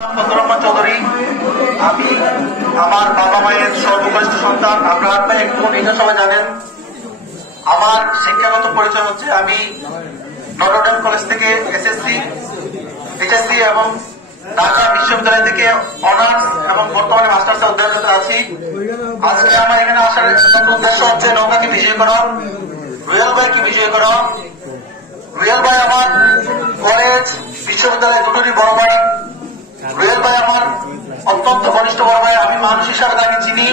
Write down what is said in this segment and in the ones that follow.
চৌধুরী, আমি আমার বাবা মায়ের সর্বকনিষ্ঠ সন্তান। আমরা আট ভাই এক বোন, এটা সবাই জানেন। আমার শিক্ষাগত পরিচয় হচ্ছে আমি নটরডেম কলেজ থেকে এসএসসি, এইচএসসি এবং ঢাকা বিশ্ববিদ্যালয় থেকে অনার্স এবং বর্তমানে মাস্টার্স অধ্যয়নরত আছি। আজকে আমার এখানে আসার উদ্দেশ্য হচ্ছে নৌকাকে বিজয় করা, রুয়েল ভাইকে বিজয় করা। রুয়েল ভাই আমার কলেজ বিশ্ববিদ্যালয় দুটোরই বড় ভাই। রুয়েল ভাই আমার অত্যন্ত ঘনিষ্ঠ বড় ভাই। আমি মানুষ হিসাবে তাকে চিনি।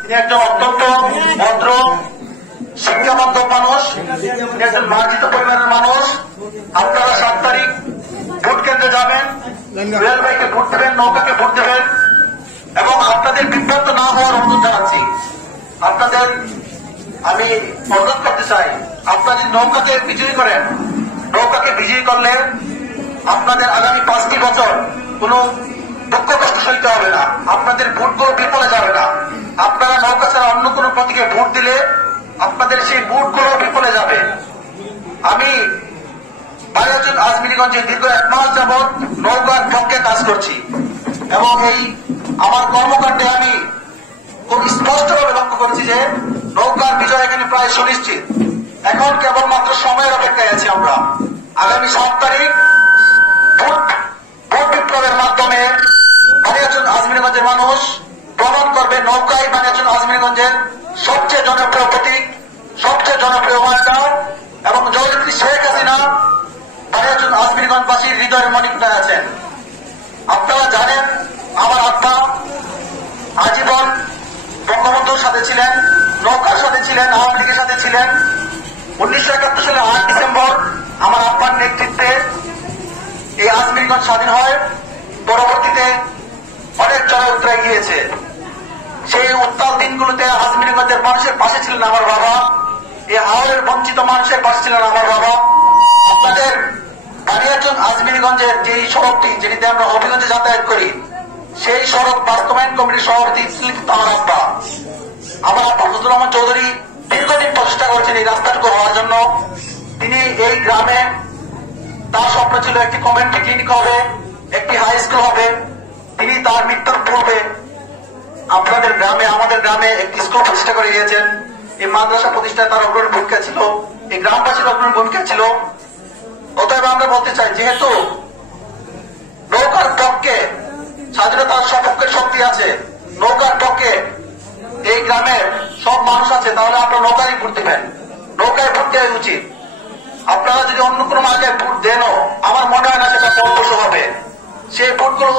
তিনি একজন অত্যন্ত ভদ্র, শিক্ষাবান্ধব মানুষ, তিনি একজন মার্জিত পরিবারের মানুষ। আপনারা 7 তারিখ ভোট কেন্দ্রে যাবেন, রুয়েল ভাইকে ভোট দেবেন, নৌকাকে ভোট দেবেন এবং আপনাদের বিভ্রান্ত না হওয়ার অনুরোধ জানাচ্ছি। আপনাদের আমি অনুরোধ করতে চাই, আপনারা যদি নৌকাকে বিজয়ী করেন, নৌকাকে বিজয়ী করলে আপনাদের আগামী 5টি বছর কোন দুঃখ কষ্ট সইতে হবে না। আপনাদের ভোটগুলো বিফলে যাবে না। আপনারা নৌকা ছাড়া অন্য কোন প্রতীকে ভোট দিলে আপনাদের সেই ভোটগুলো বিফলে যাবে। আমি বালিয়াচং আজমিরগঞ্জে দীর্ঘ 1 মাস যাবৎ নৌকার পক্ষে কাজ করছি এবং এই আমার কর্মকাণ্ডে আমি খুব স্পষ্টভাবে লক্ষ্য করছি যে নৌকার বিজয় এখানে প্রায় সুনিশ্চিত। এখন কেবলমাত্র সময়ের অপেক্ষায় আছি আমরা। আগামী 7 তারিখ ভোট বিপ্লবের মাধ্যমে বালিয়াচং আজমিরগঞ্জের মানুষ প্রমাণ করবে নৌকাই বালিয়াচং আজমিরগঞ্জের সবচেয়ে জনপ্রিয় প্রতীক, সবচেয়ে জনপ্রিয় মার্কা এবং জয়নেত্রী শেখ হাসিনা বালিয়াচং আজমিরগঞ্জবাসীর হৃদয়ের মণিকোঠায় আছেন। আপনারা জানেন আমার আব্বা আজীবন বঙ্গবন্ধুর সাথে ছিলেন, নৌকার সাথে ছিলেন, আওয়ামী লীগের সাথে ছিলেন। 1971 সালে 8 ডিসেম্বর আমার আব্বার নেতৃত্বে এই আজমিরগঞ্জ স্বাধীন হয়। পরবর্তীতে অনেক চড়াই উতরাই গিয়েছে। সেই উত্তাল দিনগুলোতে আজমিরগঞ্জের মানুষের পাশে ছিলেন আমার বাবা, এই হাওরের বঞ্চিত মানুষের পাশে ছিলেন আমার বাবা। আপনাদের বালিয়াচং আজমিরগঞ্জের যে সড়কটি যেটিতে আমরা হবিগঞ্জে যাতায়াত করি, সেই সড়ক বাস্তবায়ন কমিটির সভাপতি ছিলেন আমার আব্বা। আমার আব্বা ফজলুর রহমান চৌধুরী দীর্ঘদিন প্রচেষ্টা করছেন এই রাস্তাটুকু হওয়ার জন্য। তিনি এই গ্রামে, তার স্বপ্ন ছিল একটি কমিউনিটি ক্লিনিক হবে, একটি হাই স্কুল হবে। তিনি তার মৃত্যুর পূর্বে আপনাদের গ্রামে, আমাদের গ্রামে একটি স্কুল প্রতিষ্ঠা করে গিয়েছেন। এই মাদ্রাসা প্রতিষ্ঠায় তার অগ্রণী ভূমিকা ছিল, এই গ্রামবাসীর অগ্রণী ভূমিকা ছিল। অতএব আমরা বলতে চাই, যেহেতু নৌকার পক্ষে স্বাধীনতার সপক্ষের শক্তি আছে, নৌকার পক্ষে এই গ্রামের সব মানুষ আছে, তাহলে আপনারা নৌকায় ভোট দেবেন। নৌকায় ভোট দেওয়া উচিত। আপনারা যদি অন্য কোনো মার্কায় ভোট দেনও, আমার মনে হয় না সেটা ফলপ্রসূ হবে। সেই ভোটগুলো